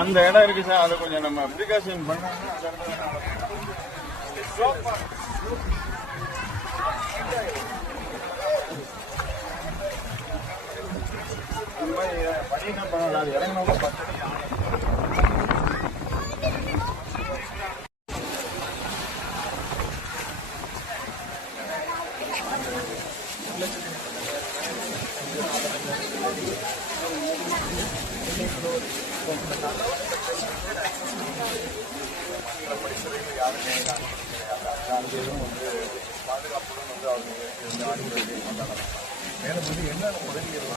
அந்த இடம் இருக்கு சார், அதை கொஞ்சம் நம்ம ப்ரிகாஷன் பண்ணோம்னா அந்த மாதிரி பணி என்ன பண்ணலாம், அது இறங்கணும். படிச்சுறைகள் யாருமே அங்கேயும் பாதுகாப்புடன் அவங்க ஆடிகளை கொண்டாடலாம். மேலும் என்னென்ன உதவிகள்